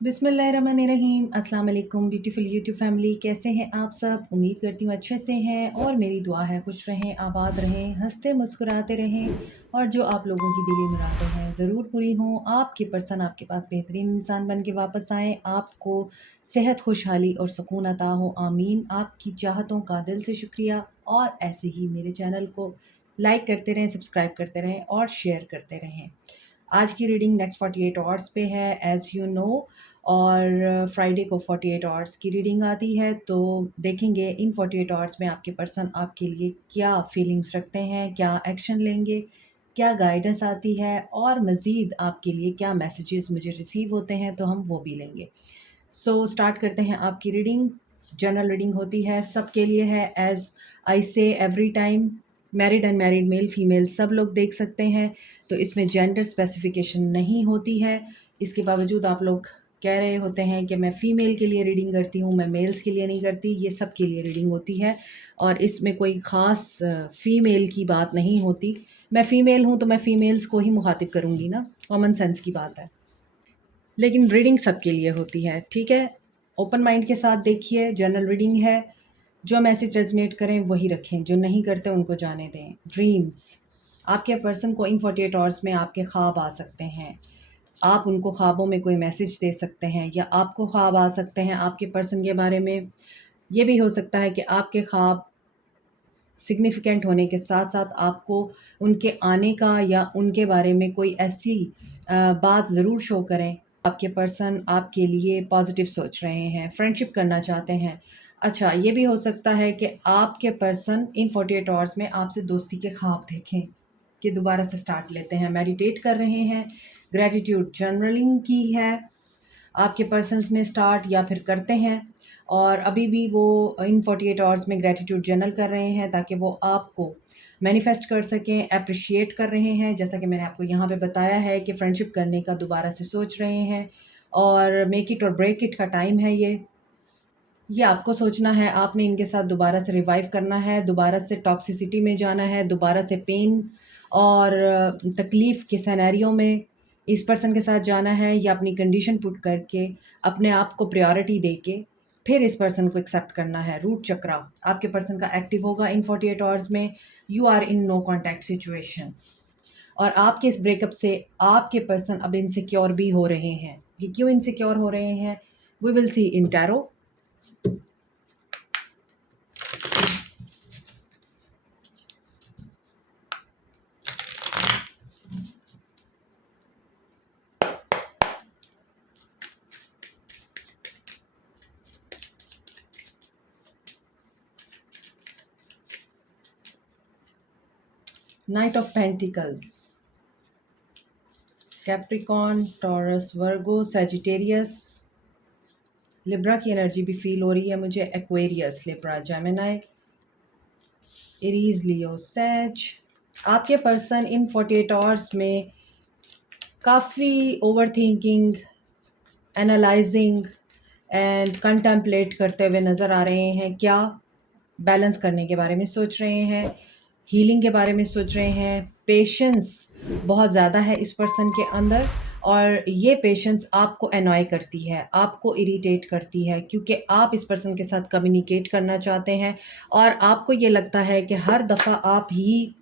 बिस्मिल्लाहिर्रहमानिर्रहीम। अस्सलाम वालेकुम ब्यूटीफुल यूट्यूब फैमिली, कैसे हैं आप सब? उम्मीद करती हूँ अच्छे से हैं और मेरी दुआ है खुश रहें, आबाद रहें, हंसते मुस्कुराते रहें और जो आप लोगों की दिली मुरादें हैं ज़रूर पूरी हों। आपकी पर्सन आपके पास बेहतरीन इंसान बन के वापस आएँ, आपको सेहत, खुशहाली और सुकून अता हो, आमीन। आपकी चाहतों का दिल से शुक्रिया और ऐसे ही मेरे चैनल को लाइक करते रहें, सब्सक्राइब करते रहें और शेयर करते रहें। आज की रीडिंग नेक्स्ट 48 आवर्स पे है एज़ यू नो, और फ्राइडे को 48 आवर्स की रीडिंग आती है। तो देखेंगे इन 48 आवर्स में आपके पर्सन आपके लिए क्या फीलिंग्स रखते हैं, क्या एक्शन लेंगे, क्या गाइडेंस आती है और मज़ीद आपके लिए क्या मैसेजेस मुझे रिसीव होते हैं, तो हम वो भी लेंगे। सो स्टार्ट करते हैं आपकी रीडिंग। जनरल रीडिंग होती है, सबके लिए है, एज़ आई से every time. Married unmarried, male female सब लोग देख सकते हैं, तो इसमें जेंडर स्पेसिफिकेशन नहीं होती है। इसके बावजूद आप लोग कह रहे होते हैं कि मैं फ़ीमेल के लिए रीडिंग करती हूँ, मैं मेल्स के लिए नहीं करती। ये सब के लिए रीडिंग होती है और इसमें कोई ख़ास फ़ीमेल की बात नहीं होती। मैं फ़ीमेल हूँ तो मैं फ़ीमेल्स को ही मुखातिब करूँगी ना, कॉमन सेंस की बात है। लेकिन रीडिंग सबके लिए होती है, ठीक है? ओपन माइंड के साथ देखिए, जनरल रीडिंग है। जो मैसेज रेजोनेट करें वही रखें, जो नहीं करते उनको जाने दें। ड्रीम्स, आपके पर्सन को इन 48 आवर्स में आपके ख्वाब आ सकते हैं। आप उनको ख्वाबों में कोई मैसेज दे सकते हैं या आपको ख्वाब आ सकते हैं आपके पर्सन के बारे में। ये भी हो सकता है कि आपके ख्वाब सिग्निफिकेंट होने के साथ-साथ आपको उनके आने का या उनके बारे में कोई ऐसी बात ज़रूर शो करें। आपके पर्सन आपके लिए पॉज़िटिव सोच रहे हैं, फ्रेंडशिप करना चाहते हैं। अच्छा, ये भी हो सकता है कि आपके पर्सन इन 48 आवर्स में आपसे दोस्ती के ख्वाब देखें कि दोबारा से स्टार्ट लेते हैं, मेडिटेट कर रहे हैं, ग्रैटिट्यूड जर्नलिंग की है आपके पर्सन्स ने स्टार्ट या फिर करते हैं, और अभी भी वो इन 48 आवर्स में ग्रैटिट्यूड जर्नल कर रहे हैं ताकि वो आपको मैनिफेस्ट कर सकें, एप्रिशिएट कर रहे हैं। जैसा कि मैंने आपको यहाँ पे बताया है कि फ्रेंडशिप करने का दोबारा से सोच रहे हैं और मेक इट और ब्रेक इट का टाइम है ये आपको सोचना है। आपने इनके साथ दोबारा से रिवाइव करना है, दोबारा से टॉक्सिसिटी में जाना है, दोबारा से पेन और तकलीफ़ के सिनेरियो में इस पर्सन के साथ जाना है, या अपनी कंडीशन पुट करके अपने आप को प्रायोरिटी देके फिर इस पर्सन को एक्सेप्ट करना है। रूट चक्रा आपके पर्सन का एक्टिव होगा इन 48 आवर्स में। You are in no contact situation और आपके इस ब्रेकअप से आपके पर्सन अब इनसिक्योर भी हो रहे हैं। ये क्यों इनसिक्योर हो रहे हैं? We will see in tarot. Knight of pentacles, Capricorn, Taurus, Virgo, Sagittarius, Libra की एनर्जी भी फील हो रही है मुझे। Aquarius, Libra, Gemini, Aries, Leo, Sag. आपके पर्सन इन 48 आवर्स में काफ़ी over thinking, analysing and contemplate करते हुए नज़र आ रहे हैं। क्या बैलेंस करने के बारे में सोच रहे हैं, हीलिंग के बारे में सोच रहे हैं। पेशेंस बहुत ज़्यादा है इस पर्सन के अंदर और ये पेशेंस आपको एनॉय करती है, आपको इरिटेट करती है, क्योंकि आप इस पर्सन के साथ कम्युनिकेट करना चाहते हैं और आपको ये लगता है कि हर दफ़ा आप ही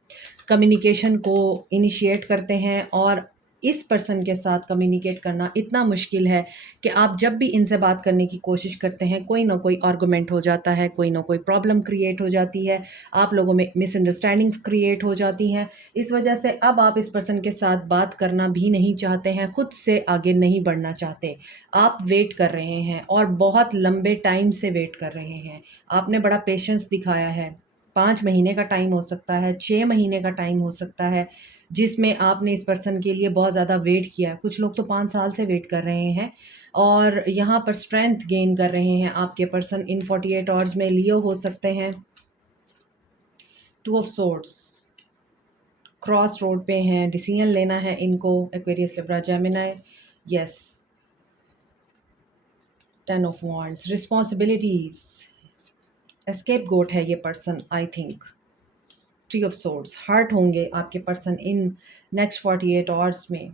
कम्युनिकेशन को इनिशिएट करते हैं और इस पर्सन के साथ कम्युनिकेट करना इतना मुश्किल है कि आप जब भी इनसे बात करने की कोशिश करते हैं, कोई ना कोई आर्गुमेंट हो जाता है, कोई ना कोई प्रॉब्लम क्रिएट हो जाती है, आप लोगों में मिसअंडरस्टैंडिंग्स क्रिएट हो जाती हैं। इस वजह से अब आप इस पर्सन के साथ बात करना भी नहीं चाहते हैं, खुद से आगे नहीं बढ़ना चाहते। आप वेट कर रहे हैं और बहुत लंबे टाइम से वेट कर रहे हैं। आपने बड़ा पेशेंस दिखाया है। 5 महीने का टाइम हो सकता है, 6 महीने का टाइम हो सकता है, जिसमें आपने इस पर्सन के लिए बहुत ज़्यादा वेट किया। कुछ लोग तो 5 साल से वेट कर रहे हैं और यहाँ पर स्ट्रेंथ गेन कर रहे हैं आपके पर्सन इन 48 आवर्स में। लियो हो सकते हैं। 2 ऑफ सोर्ड्स, क्रॉस रोड पे हैं, डिसीजन लेना है इनको। Aquarius, Libra, Gemini, yes. 10 of wands, responsibilities, escape goat है ये person I think. 3 of swords, hurt होंगे आपके पर्सन इन नेक्स्ट 48 आवर्स में।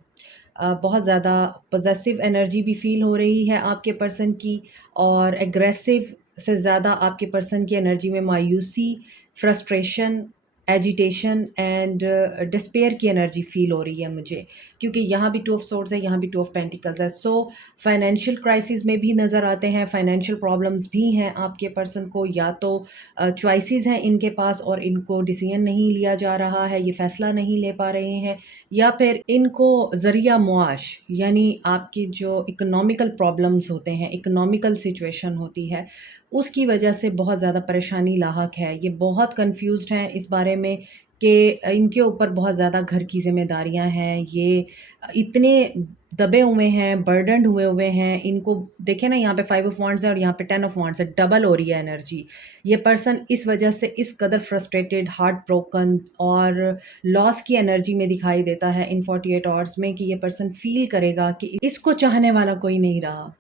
बहुत ज़्यादा पॉसेसिव एनर्जी भी फ़ील हो रही है आपके पर्सन की, और एग्रेसिव से ज़्यादा आपके पर्सन की एनर्जी में मायूसी, फ्रस्ट्रेशन, एजिटेशन एंड डिस्पेयर की एनर्जी फ़ील हो रही है मुझे, क्योंकि यहाँ भी टू ऑफ सोर्ड्स है, यहाँ भी टू ऑफ पेंटिकल्स है। सो फाइनेंशियल क्राइसिस में भी नज़र आते हैं, फाइनेंशियल प्रॉब्लम्स भी हैं आपके पर्सन को, या तो चॉइसेस हैं इनके पास और इनको डिसीजन नहीं लिया जा रहा है, ये फ़ैसला नहीं ले पा रहे हैं, या फिर इनको ज़रिया मुआश यानी आपकी जो इकोनॉमिकल प्रॉब्लम्स होते हैं, इकोनॉमिकल सिचुएशन होती है, उसकी वजह से बहुत ज़्यादा परेशानी लाहक है। ये बहुत कन्फ्यूज़्ड हैं इस बारे में कि इनके ऊपर बहुत ज़्यादा घर की ज़िम्मेदारियाँ हैं। ये इतने दबे हुए हैं, बर्डन्ड हुए हुए हैं। इनको देखिए ना, यहाँ पे 5 ऑफ वांड्स है और यहाँ पे 10 ऑफ वांड्स है, डबल हो रही है एनर्जी। ये पर्सन इस वजह से इस कदर फ्रस्ट्रेटेड, हार्ट ब्रोकन और लॉस की एनर्जी में दिखाई देता है इन 48 आवर्स में, कि ये पर्सन फ़ील करेगा कि इसको चाहने वाला कोई नहीं रहा,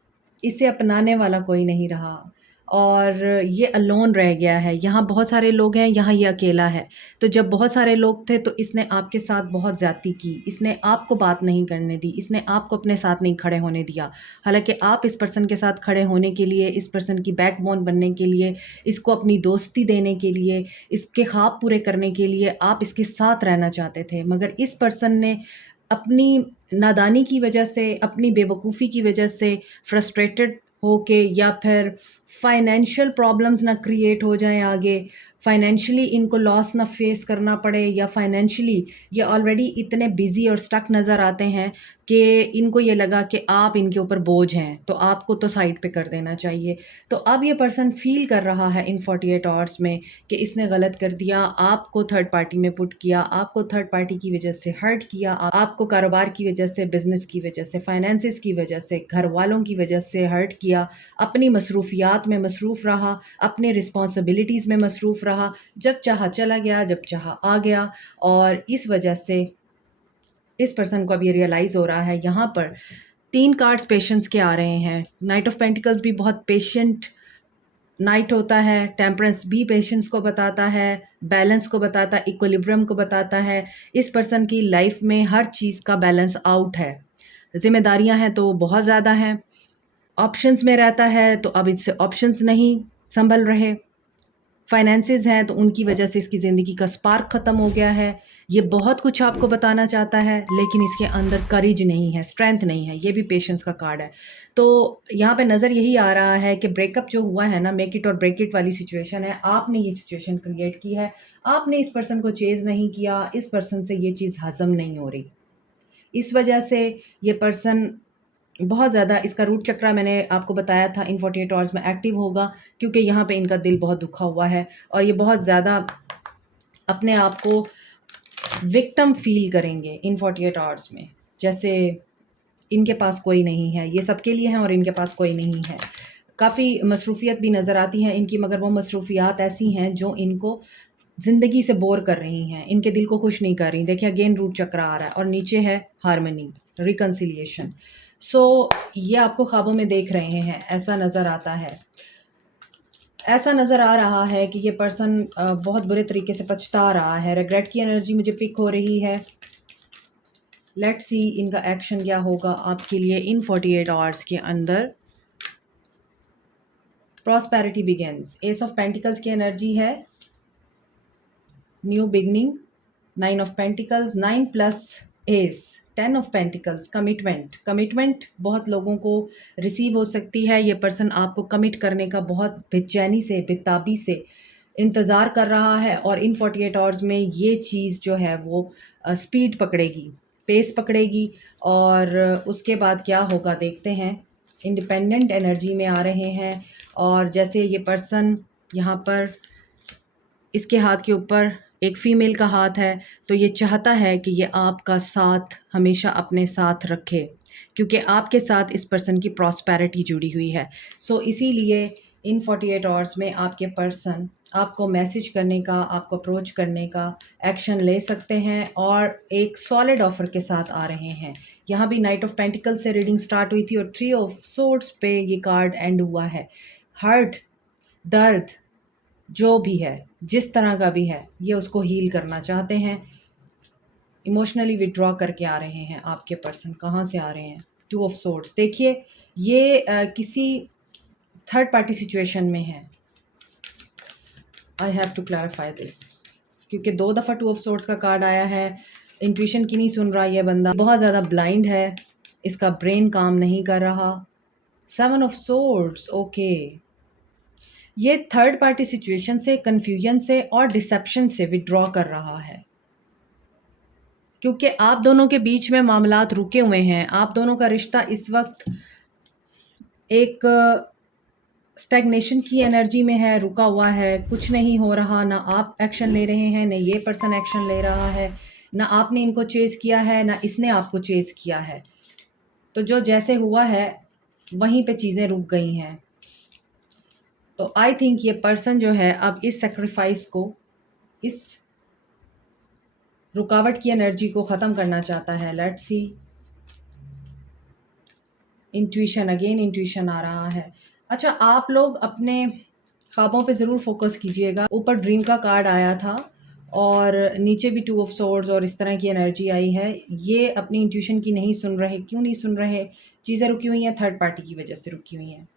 इसे अपनाने वाला कोई नहीं रहा और ये अलोन रह गया है। यहाँ बहुत सारे लोग हैं, यहाँ ये अकेला है। तो जब बहुत सारे लोग थे तो इसने आपके साथ बहुत ज़्यादती की, इसने आपको बात नहीं करने दी, इसने आपको अपने साथ नहीं खड़े होने दिया। हालाँकि आप इस पर्सन के साथ खड़े होने के लिए, इस पर्सन की बैकबोन बनने के लिए, इसको अपनी दोस्ती देने के लिए, इसके ख्वाब पूरे करने के लिए आप इसके साथ रहना चाहते थे। मगर इस पर्सन ने अपनी नादानी की वजह से, अपनी बेवकूफ़ी की वजह से फ्रस्ट्रेटेड होके, या फिर फाइनेंशियल प्रॉब्लम्स ना क्रिएट हो जाएँ आगे, फाइनेंशियली इनको लॉस ना फेस करना पड़े, या फाइनेंशियली ये ऑलरेडी इतने बिज़ी और स्टक नज़र आते हैं कि इनको ये लगा कि आप इनके ऊपर बोझ हैं, तो आपको तो साइड पे कर देना चाहिए। तो अब ये पर्सन फ़ील कर रहा है इन 48 आवर्स में कि इसने गलत कर दिया, आपको थर्ड पार्टी में पुट किया, आपको थर्ड पार्टी की वजह से हर्ट किया, आपको कारोबार की वजह से, बिज़नेस की वजह से, फाइनेंसेस की वजह से, घर वालों की वजह से हर्ट किया, अपनी मसरूफियात में मसरूफ़ रहा, अपने रिस्पॉन्सिबिलिटीज़ में मसरूफ़ रहा, जब चाहा चला गया, जब चाहा आ गया, और इस वजह से इस पर्सन को अब ये रियलाइज़ हो रहा है। यहाँ पर 3 कार्ड्स पेशेंस के आ रहे हैं। नाइट ऑफ पेंटिकल्स भी बहुत पेशेंट नाइट होता है, टेम्परेंस भी पेशेंस को बताता है, बैलेंस को बताता है, इक्विलिब्रियम को बताता है। इस पर्सन की लाइफ में हर चीज़ का बैलेंस आउट है। ज़िम्मेदारियाँ हैं तो बहुत ज़्यादा हैं, ऑप्शंस में रहता है तो अब इससे ऑप्शंस नहीं सँभल रहे। फाइनेंसेस हैं तो उनकी वजह से इसकी ज़िंदगी का स्पार्क ख़त्म हो गया है। ये बहुत कुछ आपको बताना चाहता है, लेकिन इसके अंदर करेज नहीं है, स्ट्रेंथ नहीं है। ये भी पेशेंस का कार्ड है। तो यहाँ पे नज़र यही आ रहा है कि ब्रेकअप जो हुआ है ना, मेक इट और ब्रेक इट वाली सिचुएशन है। आपने ये सिचुएशन क्रिएट की है, आपने इस पर्सन को चेज़ नहीं किया, इस पर्सन से ये चीज़ हज़म नहीं हो रही। इस वजह से ये पर्सन बहुत ज़्यादा, इसका रूट चक्रा मैंने आपको बताया था इन 48 आवर्स में एक्टिव होगा, क्योंकि यहाँ पे इनका दिल बहुत दुखा हुआ है और ये बहुत ज़्यादा अपने आप को विक्टिम फ़ील करेंगे इन 48 आवर्स में। जैसे इनके पास कोई नहीं है, ये सबके लिए हैं और इनके पास कोई नहीं है। काफ़ी मसरूफ़ियत भी नज़र आती है इनकी, मगर वो मसरूफ़ियात ऐसी हैं जो इनको ज़िंदगी से बोर कर रही हैं, इनके दिल को खुश नहीं कर रही। देखिए अगेन रूट चक्र आ रहा है और नीचे है हार्मनी, रिकंसिलिएशन। सो ये आपको ख्वाबों में देख रहे हैं, ऐसा नज़र आता है। ऐसा नज़र आ रहा है कि ये पर्सन बहुत बुरे तरीके से पछता रहा है। रिग्रेट की एनर्जी मुझे पिक हो रही है। लेट्स सी इनका एक्शन क्या होगा आपके लिए इन 48 आवर्स के अंदर। Prosperity begins, S of pentacles की एनर्जी है, new beginning, 9 of pentacles, 9 plus S, 10 of pentacles, commitment. Commitment बहुत लोगों को रिसीव हो सकती है। ये पर्सन आपको कमिट करने का बहुत बेचैनी से, बेताबी से इंतज़ार कर रहा है और इन 48 आवर्स में ये चीज़ जो है वो स्पीड पकड़ेगी, पेस पकड़ेगी। और उसके बाद क्या होगा देखते हैं। इंडिपेंडेंट एनर्जी में आ रहे हैं और जैसे ये पर्सन यहाँ पर, इसके हाथ के ऊपर एक फ़ीमेल का हाथ है, तो ये चाहता है कि ये आपका साथ हमेशा अपने साथ रखे, क्योंकि आपके साथ इस पर्सन की प्रॉस्पेरिटी जुड़ी हुई है। सो इसीलिए इन 48 आवर्स में आपके पर्सन आपको मैसेज करने का, आपको अप्रोच करने का एक्शन ले सकते हैं और एक सॉलिड ऑफ़र के साथ आ रहे हैं। यहाँ भी नाइट ऑफ़ पेंटिकल से रीडिंग स्टार्ट हुई थी और 3 ऑफ़ सोर्ड्स पे ये कार्ड एंड हुआ है। हर्ट, दर्द जो भी है, जिस तरह का भी है, ये उसको हील करना चाहते हैं। इमोशनली विड्रॉ करके आ रहे हैं आपके पर्सन। कहाँ से आ रहे हैं? 2 ऑफ सोर्ड्स। देखिए ये किसी थर्ड पार्टी सिचुएशन में है। I have to clarify this, क्योंकि 2 दफ़ा 2 ऑफ सोर्ड्स का कार्ड आया है। इंट्यूशन की नहीं सुन रहा ये बंदा, बहुत ज़्यादा ब्लाइंड है, इसका ब्रेन काम नहीं कर रहा। 7 ऑफ सोर्ड्स, ओके। ये थर्ड पार्टी सिचुएशन से, कन्फ्यूजन से और डिसेप्शन से विड्रॉ कर रहा है, क्योंकि आप दोनों के बीच में मामलात रुके हुए हैं। आप दोनों का रिश्ता इस वक्त एक स्टैग्नेशन की एनर्जी में है, रुका हुआ है, कुछ नहीं हो रहा। ना आप एक्शन ले रहे हैं, ना ये पर्सन एक्शन ले रहा है, ना आपने इनको चेज़ किया है, ना इसने आपको चेज़ किया है। तो जो जैसे हुआ है वहीं पे चीज़ें रुक गई हैं। तो आई थिंक ये पर्सन जो है अब इस सेक्रीफाइस को, इस रुकावट की एनर्जी को ख़त्म करना चाहता है। Let's see. Intuition, again intuition आ रहा है। अच्छा, आप लोग अपने ख्वाबों पे ज़रूर फोकस कीजिएगा। ऊपर ड्रीम का कार्ड आया था और नीचे भी 2 ऑफ सोर्ड्स और इस तरह की एनर्जी आई है। ये अपनी इंट्यूशन की नहीं सुन रहे। क्यों नहीं सुन रहे? चीज़ें रुकी हुई हैं, थर्ड पार्टी की वजह से रुकी हुई हैं।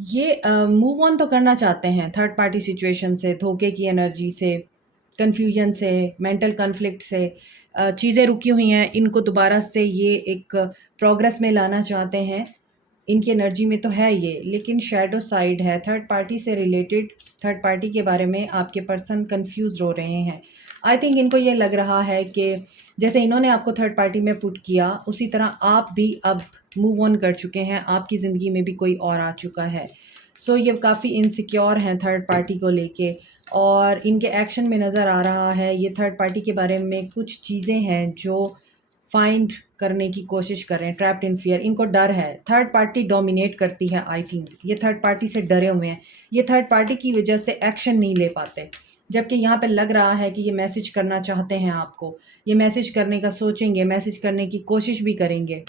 ये मूव ऑन तो करना चाहते हैं थर्ड पार्टी सिचुएशन से, धोखे की एनर्जी से, कन्फ्यूजन से, मेंटल कॉन्फ्लिक्ट से। चीज़ें रुकी हुई हैं, इनको दोबारा से ये एक प्रोग्रेस में लाना चाहते हैं। इनकी एनर्जी में तो है ये, लेकिन शैडो साइड है। थर्ड पार्टी से रिलेटेड, थर्ड पार्टी के बारे में आपके पर्सन कंफ्यूज हो रहे हैं। आई थिंक इनको ये लग रहा है कि जैसे इन्होंने आपको थर्ड पार्टी में पुट किया, उसी तरह आप भी अब मूव ऑन कर चुके हैं, आपकी ज़िंदगी में भी कोई और आ चुका है। सो ये काफ़ी इनसिक्योर हैं थर्ड पार्टी को लेके, और इनके एक्शन में नज़र आ रहा है ये थर्ड पार्टी के बारे में कुछ चीज़ें हैं जो फाइंड करने की कोशिश कर रहे हैं। ट्रैप्ड इन फियर, इनको डर है। थर्ड पार्टी डोमिनेट करती है। आई थिंक ये थर्ड पार्टी से डरे हुए हैं। ये थर्ड पार्टी की वजह से एक्शन नहीं ले पाते, जबकि यहाँ पे लग रहा है कि ये मैसेज करना चाहते हैं आपको। ये मैसेज करने का सोचेंगे, मैसेज करने की कोशिश भी करेंगे,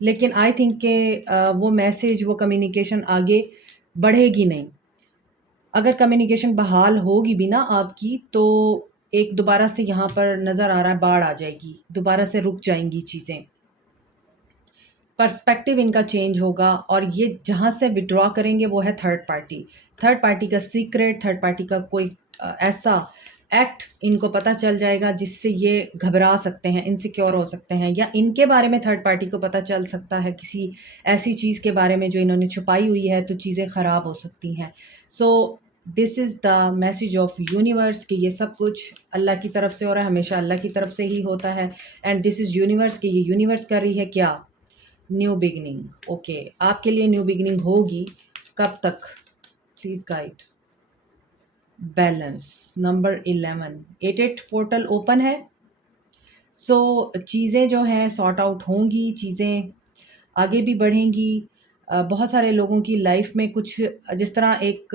लेकिन आई थिंक के वो मैसेज, वो कम्युनिकेशन आगे बढ़ेगी नहीं। अगर कम्युनिकेशन बहाल होगी भी ना आपकी, तो एक दोबारा से यहाँ पर नज़र आ रहा है बाढ़ आ जाएगी, दोबारा से रुक जाएंगी चीज़ें। पर्सपेक्टिव इनका चेंज होगा और ये जहाँ से विड्रॉ करेंगे वो है थर्ड पार्टी। थर्ड पार्टी का सीक्रेट, थर्ड पार्टी का कोई ऐसा एक्ट इनको पता चल जाएगा जिससे ये घबरा सकते हैं, इनसिक्योर हो सकते हैं, या इनके बारे में थर्ड पार्टी को पता चल सकता है किसी ऐसी चीज़ के बारे में जो इन्होंने छुपाई हुई है, तो चीज़ें ख़राब हो सकती हैं। So this is the message of universe कि ये सब कुछ अल्लाह की तरफ से हो रहा है, हमेशा अल्लाह की तरफ से ही होता है। एंड दिस इज़ यूनिवर्स कि ये यूनिवर्स कर रही है क्या? New beginning. ओके, आपके लिए न्यू बिगिनिंग होगी। कब तक? Please guide. Balance number 11, 8 portal open है। सो चीज़ें जो हैं सॉर्ट आउट होंगी, चीज़ें आगे भी बढ़ेंगी। बहुत सारे लोगों की लाइफ में कुछ, जिस तरह एक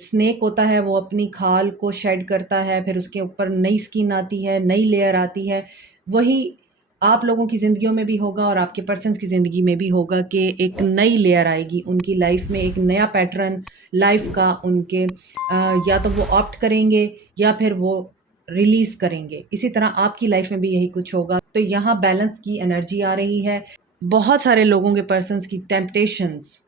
स्नेक होता है, वो अपनी खाल को शेड करता है, फिर उसके ऊपर नई स्किन आती है, नई लेयर आती है। वही आप लोगों की ज़िंदगियों में भी होगा और आपके पर्सन्स की ज़िंदगी में भी होगा कि एक नई लेयर आएगी उनकी लाइफ में, एक नया पैटर्न लाइफ का उनके या तो वो ऑप्ट करेंगे या फिर वो रिलीज़ करेंगे। इसी तरह आपकी लाइफ में भी यही कुछ होगा। तो यहाँ बैलेंस की एनर्जी आ रही है। बहुत सारे लोगों के पर्सन्स की टेम्पटेशंस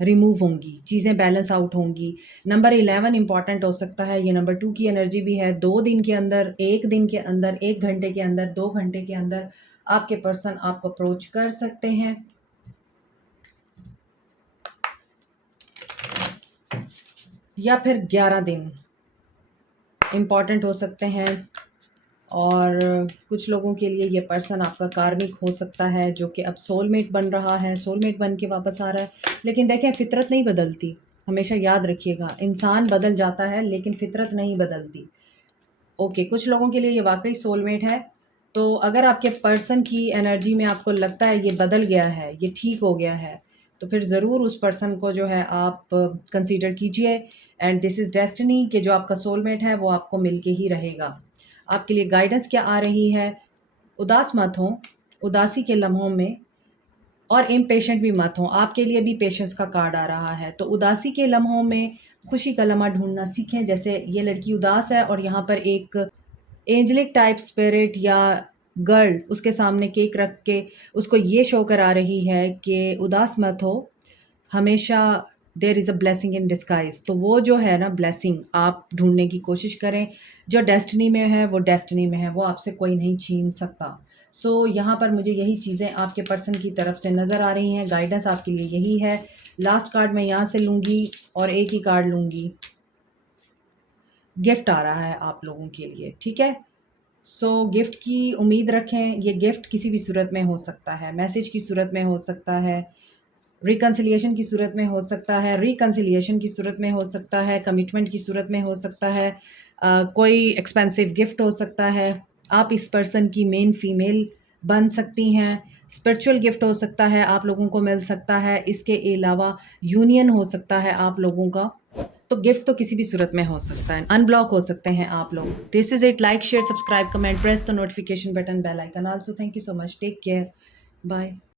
रिमूव होंगी, चीज़ें बैलेंस आउट होंगी। नंबर 11 इम्पॉर्टेंट हो सकता है। ये नंबर 2 की एनर्जी भी है। 2 दिन के अंदर, 1 दिन के अंदर, 1 घंटे के अंदर, 2 घंटे के अंदर आपके पर्सन आपको अप्रोच कर सकते हैं। या फिर 11 दिन इम्पॉर्टेंट हो सकते हैं। और कुछ लोगों के लिए ये पर्सन आपका कार्मिक हो सकता है, जो कि अब सोलमेट बन रहा है, सोलमेट बन के वापस आ रहा है। लेकिन देखें, फ़ितरत नहीं बदलती, हमेशा याद रखिएगा। इंसान बदल जाता है लेकिन फ़ितरत नहीं बदलती। ओके, कुछ लोगों के लिए ये वाकई सोलमेट है। तो अगर आपके पर्सन की एनर्जी में आपको लगता है ये बदल गया है, ये ठीक हो गया है, तो फिर ज़रूर उस पर्सन को जो है आप कंसीडर कीजिए। एंड दिस इज़ डेस्टिनी कि जो आपका सोलमेट है वो आपको मिल के ही रहेगा। आपके लिए गाइडेंस क्या आ रही है? उदास मत हों। उदासी के लम्हों में और इम्पेशेंट भी मत हो। आपके लिए भी पेशेंस का कार्ड आ रहा है। तो उदासी के लम्हों में खुशी का लम्हा ढूंढना सीखें। जैसे ये लड़की उदास है और यहाँ पर एक एंजलिक टाइप स्पिरिट या गर्ल उसके सामने केक रख के उसको ये शो करा रही है कि उदास मत हो, हमेशा there is a blessing in disguise. तो वो जो है ना ब्लेसिंग आप ढूंढने की कोशिश करें। जो डेस्टिनी में है वो डेस्टिनी में है, वो आपसे कोई नहीं छीन सकता। सो यहाँ पर मुझे यही चीज़ें आपके पर्सन की तरफ से नज़र आ रही हैं। गाइडेंस आपके लिए यही है। लास्ट कार्ड मैं यहाँ से लूँगी और एक ही कार्ड लूँगी। गिफ्ट आ रहा है आप लोगों के लिए, ठीक है। सो गिफ्ट की उम्मीद रखें। ये गिफ्ट किसी भी सूरत में हो सकता है, मैसेज की सूरत में हो सकता है, रिकन्सिलिएशन की सूरत में हो सकता है, रिकन्सिलिएशन की सूरत में हो सकता है, कमिटमेंट की सूरत में हो सकता है, कोई एक्सपेंसिव गिफ्ट हो सकता है। आप इस पर्सन की मेन फीमेल बन सकती हैं। स्पिरिचुअल गिफ्ट हो सकता है, आप लोगों को मिल सकता है। इसके अलावा यूनियन हो सकता है आप लोगों का। तो गिफ्ट तो किसी भी सूरत में हो सकता है। अनब्लॉक हो सकते हैं आप लोग। This is it. Like, share, subscribe, comment, press the notification button, bell icon. Also thank you so much. Take care. Bye.